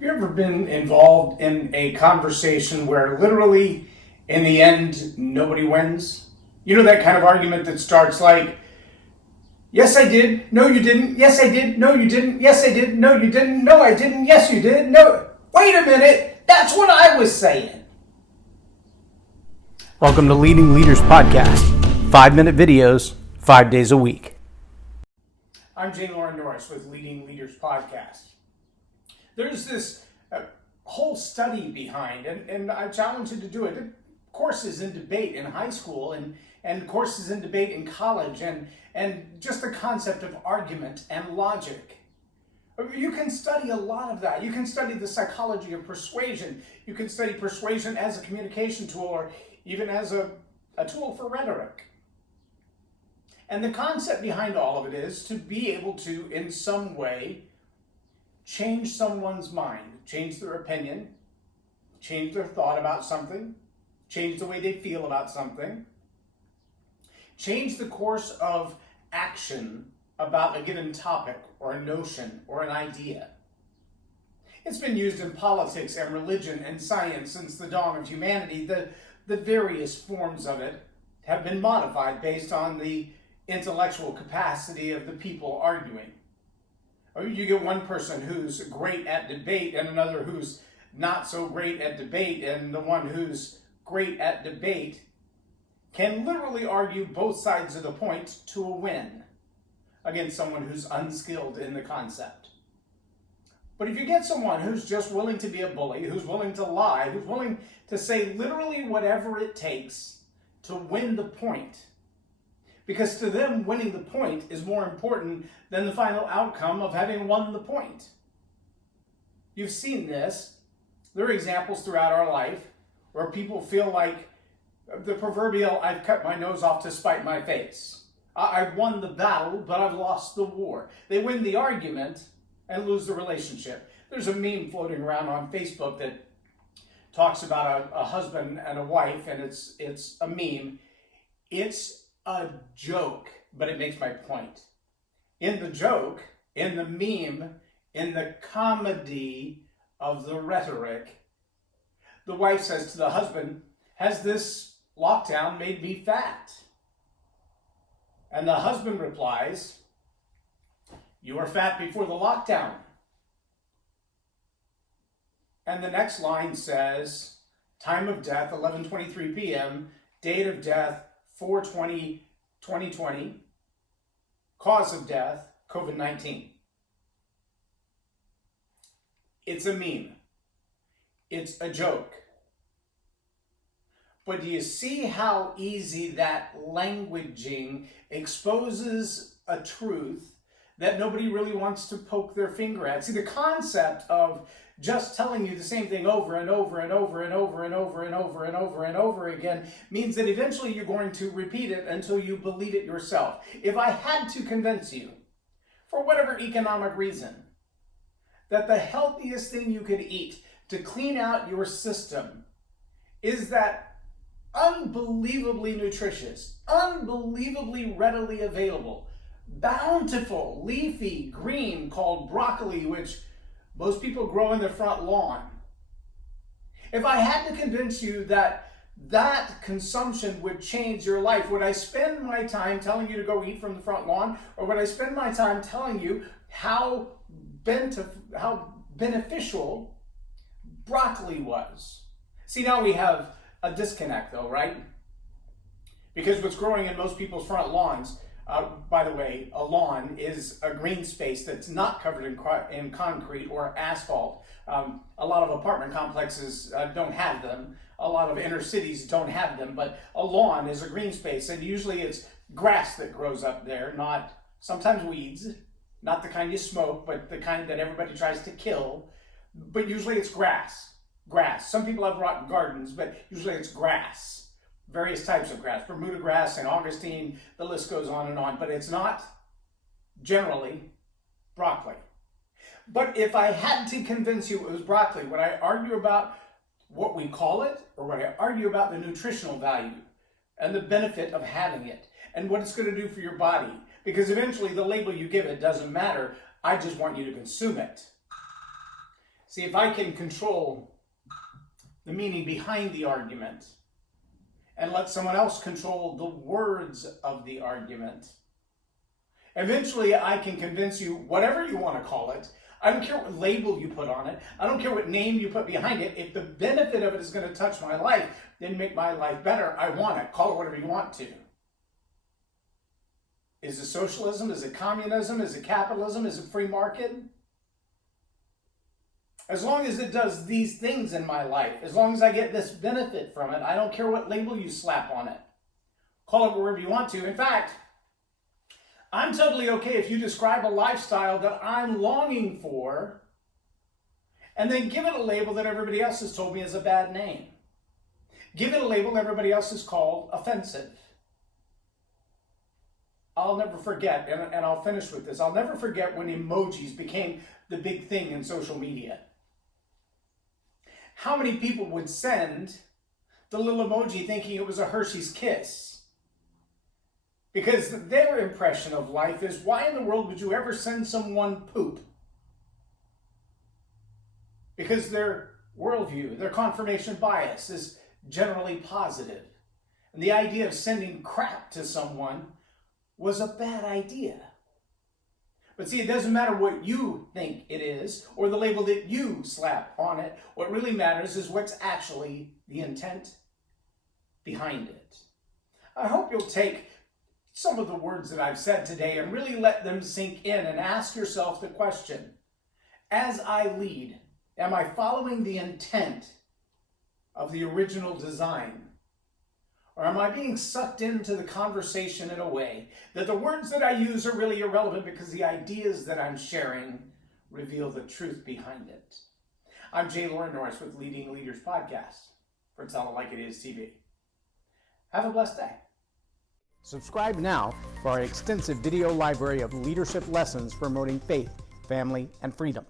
Have you ever been involved in a conversation where literally, in the end, nobody wins? You know that kind of argument that starts like, yes, I did. No, you didn't. Yes, I did. No, you didn't. Yes, I did. No, you didn't. No, I didn't. Yes, you did. No. Wait a minute. That's what I was saying. Welcome to Leading Leaders Podcast. 5-minute videos, 5 days a week. I'm Loren Norris with Leading Leaders Podcast. There's this whole study behind, and I challenge you to do it. Courses in debate in high school and courses in debate in college and just the concept of argument and logic. You can study a lot of that. You can study the psychology of persuasion. You can study persuasion as a communication tool or even as a tool for rhetoric. And the concept behind all of it is to be able to, in some way, change someone's mind, change their opinion, change their thought about something, change the way they feel about something, change the course of action about a given topic or a notion or an idea. It's been used in politics and religion and science since the dawn of humanity. The various forms of it have been modified based on the intellectual capacity of the people arguing. Or you get one person who's great at debate and another who's not so great at debate, and the one who's great at debate can literally argue both sides of the point to a win against someone who's unskilled in the concept. But if you get someone who's just willing to be a bully, who's willing to lie, who's willing to say literally whatever it takes to win the point, because to them, winning the point is more important than the final outcome of having won the point. You've seen this. There are examples throughout our life where people feel like the proverbial, I've cut my nose off to spite my face. I've won the battle, but I've lost the war. They win the argument and lose the relationship. There's a meme floating around on Facebook that talks about a husband and a wife, and it's a meme. It's a joke, but it makes my point. In the joke, in the meme, in the comedy of the rhetoric, the wife says to the husband, "Has this lockdown made me fat?" And the husband replies, "You were fat before the lockdown." And the next line says, time of death, 11:23 p.m., date of death, 4/20/2020, cause of death, COVID-19. It's a meme. It's a joke. But do you see how easy that languaging exposes a truth that nobody really wants to poke their finger at? See, the concept of just telling you the same thing over and over and over and over and over and over and over and over again means that eventually you're going to repeat it until you believe it yourself. If I had to convince you, for whatever economic reason, that the healthiest thing you could eat to clean out your system is that unbelievably nutritious, unbelievably readily available, bountiful, leafy green called broccoli, which most people grow in their front lawn. If I had to convince you that that consumption would change your life, would I spend my time telling you to go eat from the front lawn, or would I spend my time telling you how beneficial broccoli was? See, now we have a disconnect though, right? Because what's growing in most people's front lawns, by the way, a lawn is a green space that's not covered in concrete or asphalt. A lot of apartment complexes don't have them. A lot of inner cities don't have them, but a lawn is a green space, and usually it's grass that grows up there, not sometimes weeds, not the kind you smoke, but the kind that everybody tries to kill. But usually it's grass. Some people have rotten gardens, but usually it's grass. Various types of grass, Bermuda grass, St. Augustine, the list goes on and on, but it's not generally broccoli. But if I had to convince you it was broccoli, would I argue about what we call it, or would I argue about the nutritional value and the benefit of having it and what it's going to do for your body? Because eventually the label you give it doesn't matter. I just want you to consume it. See, if I can control the meaning behind the argument and let someone else control the words of the argument, eventually I can convince you, whatever you want to call it. I don't care what label you put on it. I don't care what name you put behind it. If the benefit of it is going to touch my life, then make my life better, I want it. Call it whatever you want to. Is it socialism? Is it communism? Is it capitalism? Is it free market? As long as it does these things in my life, as long as I get this benefit from it, I don't care what label you slap on it. Call it whatever you want to. In fact, I'm totally okay if you describe a lifestyle that I'm longing for and then give it a label that everybody else has told me is a bad name. Give it a label everybody else has called offensive. I'll never forget, and I'll finish with this, I'll never forget when emojis became the big thing in social media. How many people would send the little emoji thinking it was a Hershey's Kiss? Because their impression of life is, why in the world would you ever send someone poop? Because their worldview, their confirmation bias is generally positive. And the idea of sending crap to someone was a bad idea. But see, it doesn't matter what you think it is or the label that you slap on it. What really matters is what's actually the intent behind it. I hope you'll take some of the words that I've said today and really let them sink in and ask yourself the question, as I lead, am I following the intent of the original design? Or am I being sucked into the conversation in a way that the words that I use are really irrelevant because the ideas that I'm sharing reveal the truth behind it? I'm Loren Norris with Leading Leaders Podcast for Tell It Like It Is TV. Have a blessed day. Subscribe now for our extensive video library of leadership lessons promoting faith, family, and freedom.